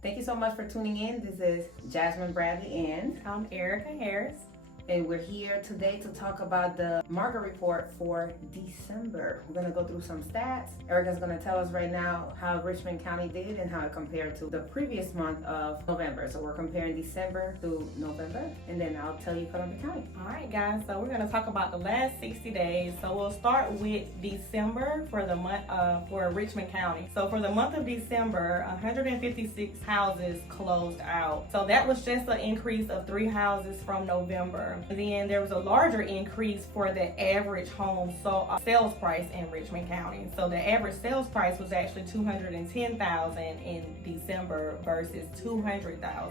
Thank you so much for tuning in. This is Jasmine Bradley and I'm Erica Harris. and we're here today to talk about the market report for December. We're gonna go through some stats. Erica's gonna tell us right now how Richmond County did and how it compared to the previous month of November. So we're comparing December to November, and then I'll tell you Columbia County. All right, guys, so we're going to talk about the last 60 days. So we'll start with December for the month for Richmond County. So for the month of December, 156 houses closed out. So that was just an increase of 3 houses from November. Then there was a larger increase for the average home sales price in Richmond County. So the average sales price was actually $210,000 in December versus $200,000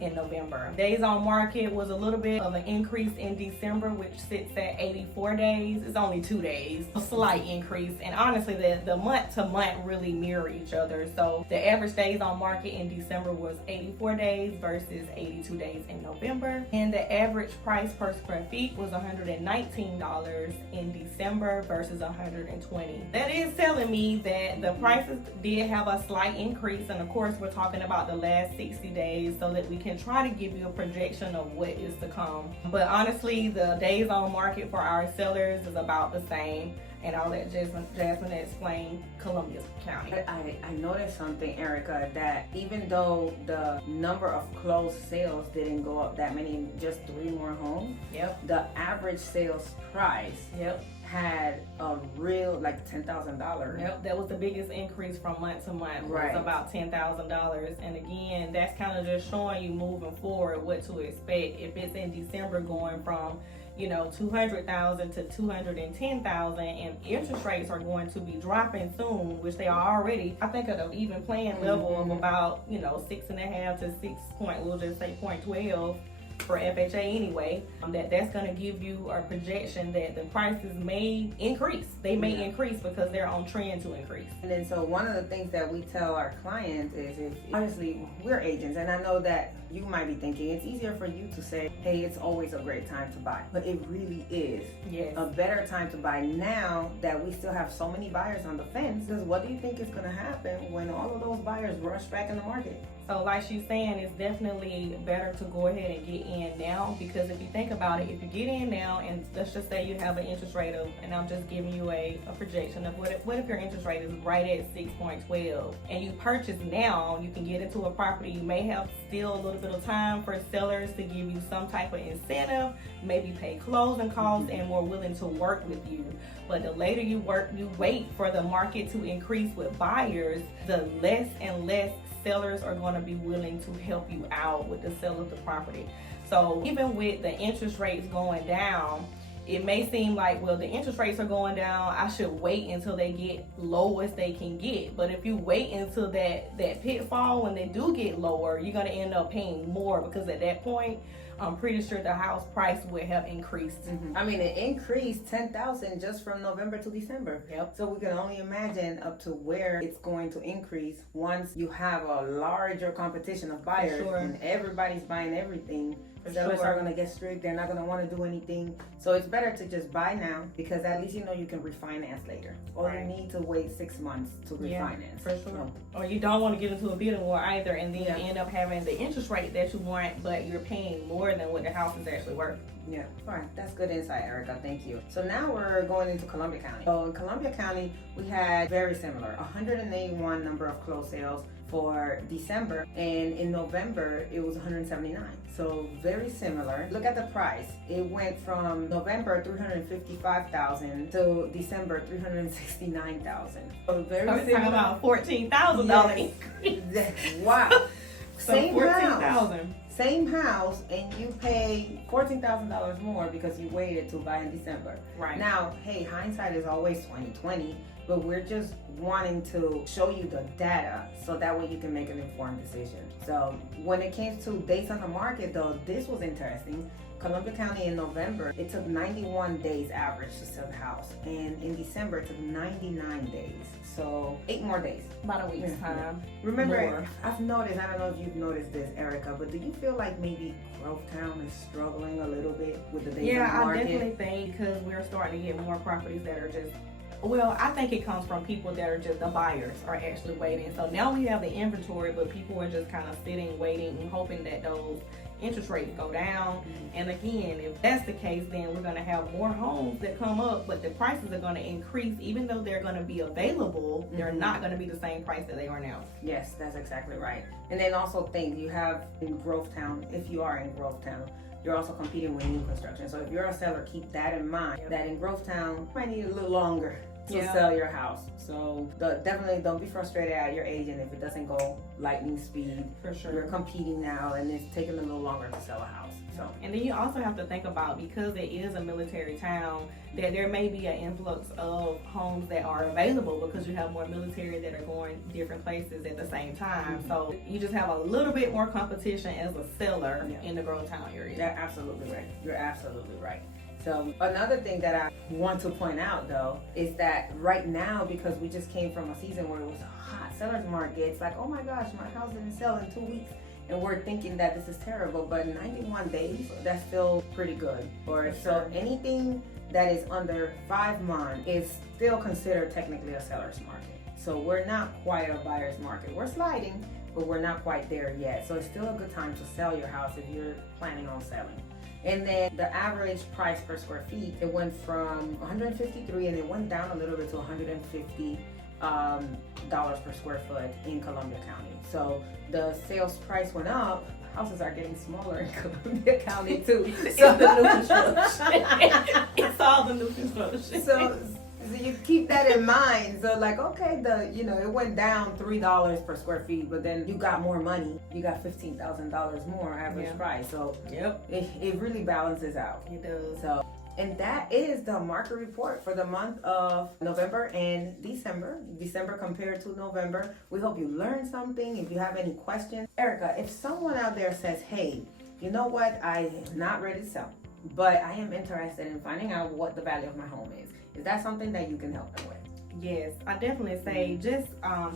in November. Days on market was a little bit of an increase in December, which sits at 84 days. It's only 2 days, a slight increase. And honestly, the month to month really mirror each other. So the average days on market in December was 84 days versus 82 days in November. And the average price per square feet was $119 in December versus $120. That is telling me that the prices did have a slight increase. And of course, we're talking about the last 60 days so that we can try to give you a projection of what is to come. But honestly, the days on market for our sellers is about the same. And I'll let Jasmine explain Columbia County. I noticed something, Erica, that even though the number of closed sales didn't go up that many, just 3 more homes, Yep. the average sales price Yep. had a real like $10,000. Yep, that was the biggest increase from month to month. Right. It was about $10,000. And again, that's kind of just showing you moving forward what to expect. If it's in December going from, $200,000 to $210,000, and interest rates are going to be dropping soon, which they are already. I think at an even playing level of about 6.5 to 6 point, we'll just say 0.12 for FHA anyway. That's going to give you a projection that the prices may increase. They may increase because they're on trend to increase. And then so one of the things that we tell our clients is, if honestly we're agents, and I know that you might be thinking it's easier for you to say, hey, it's always a great time to buy, but it really is a better time to buy now that we still have so many buyers on the fence. Because what do you think is going to happen when all of those buyers rush back in the market? So like she's saying, it's definitely better to go ahead and get in now, because if you think about it, if you get in now and let's just say you have an interest rate of, and I'm just giving you a projection of what if your interest rate is right at 6.12 and you purchase now, you can get into a property. You may have still a little bit of time for sellers to give you some type of incentive, maybe pay closing costs and more willing to work with you. But the later you wait for the market to increase with buyers, the less and less sellers are going to be willing to help you out with the sale of the property. So even with the interest rates going down, it may seem like, well, the interest rates are going down, I should wait until they get low as they can get. But if you wait until that pitfall, when they do get lower, you're going to end up paying more, because at that point, I'm pretty sure the house price would have increased. I mean, it increased $10,000 just from November to December. Yep. So we can only imagine up to where it's going to increase once you have a larger competition of buyers and everybody's buying everything. Sellers are going to get strict. They're not going to want to do anything. So it's better to just buy now, because at least you can refinance later. Or you need to wait 6 months to refinance. For sure. Or you don't want to get into a bidding war either, and then you end up having the interest rate that you want, but you're paying more than what the house is actually worth. Yeah, fine. That's good insight, Erica. Thank you. So now we're going into Columbia County. So in Columbia County, we had very similar, 181 number of closed sales for December, and in November it was 179. So very similar. Look at the price. It went from November 355,000 to December 369,000. So very We're similar. talking about $14,000 increase. Wow. So $14,000. Same house, and you pay $14,000 more because you waited to buy in December. Right. Now, hey, hindsight is always 20/20, but we're just wanting to show you the data so that way you can make an informed decision. So when it came to days on the market, though, this was interesting. Columbia County in November, it took 91 days average to sell the house, and in December it took 99 days. So 8 more days. About a week's time. Remember, I've noticed, I don't know if you've noticed this, Erica, but do you feel like maybe Grovetown is struggling a little bit with the days on the market? I definitely think, because we're starting to get more properties that are just Well, I think it comes from people that are just the buyers are actually waiting. So now we have the inventory, but people are just kind of sitting, waiting, and hoping that those interest rates go down. And again, if that's the case, then we're going to have more homes that come up, but the prices are going to increase. Even though they're going to be available, they're not going to be the same price that they are now. Yes, that's exactly right. And then also think you have in Grovetown, if you are in Grovetown, you're also competing with new construction. So if you're a seller, keep that in mind, that in Grovetown, you might need a little longer to sell your house. So definitely don't be frustrated at your agent if it doesn't go lightning speed. For sure. You're competing now and it's taking a little longer to sell a house. So. And then you also have to think about, because it is a military town, that there may be an influx of homes that are available because you have more military that are going different places at the same time. So you just have a little bit more competition as a seller in the Grovetown area. You're absolutely right. You're absolutely right. So another thing that I want to point out though is that right now, because we just came from a season where it was a hot seller's market, it's like, oh my gosh, my house didn't sell in 2 weeks. And we're thinking that this is terrible, but 91 days, that's still pretty good. So anything that is under 5 months is still considered technically a seller's market. So we're not quite a buyer's market. We're sliding, but we're not quite there yet. So it's still a good time to sell your house if you're planning on selling. And then the average price per square feet, it went from 153 and it went down a little bit to 150 dollars per square foot in Columbia County. So the sales price went up. Houses are getting smaller in Columbia County too. So the new construction. It's all the new construction. So you keep that in mind. So like, okay, it went down $3 per square feet, but then you got more money. You got $15,000 more average price. So it really balances out. It does. So. And that is the market report for the month of November and December. December compared to November. We hope you learned something. If you have any questions, Erica, if someone out there says, hey, you know what, I am not ready to sell, but I am interested in finding out what the value of my home is that something that you can help them with? Yes, I definitely say just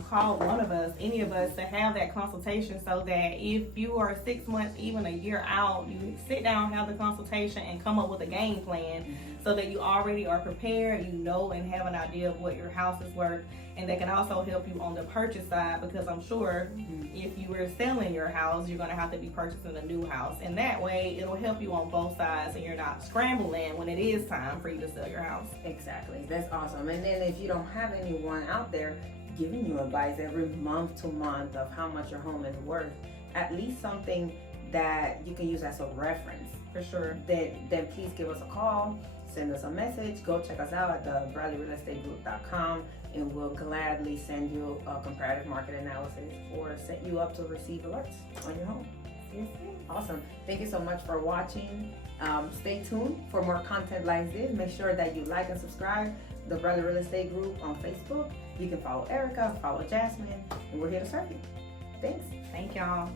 call one of us, any of us, to have that consultation, so that if you are 6 months, even a year out, you sit down, have the consultation, and come up with a game plan so that you already are prepared, you know, and have an idea of what your house is worth. And that can also help you on the purchase side, because I'm sure if you were selling your house, you're going to have to be purchasing a new house. And that way, it'll help you on both sides, and you're not scrambling when it is time for you to sell your house. Exactly. That's awesome. And then if you don't have anyone out there giving you advice every month to month of how much your home is worth, at least something that you can use as a reference. For sure. Then please give us a call, send us a message, go check us out at the BradleyRealEstateGroup.com, and we'll gladly send you a comparative market analysis or set you up to receive alerts on your home. Yes. Awesome. Thank you so much for watching. Stay tuned for more content like this. Make sure that you like and subscribe the Bradley Real Estate Group on Facebook. You can follow Erica, follow Jasmine, and we're here to serve you. Thanks. Thank y'all.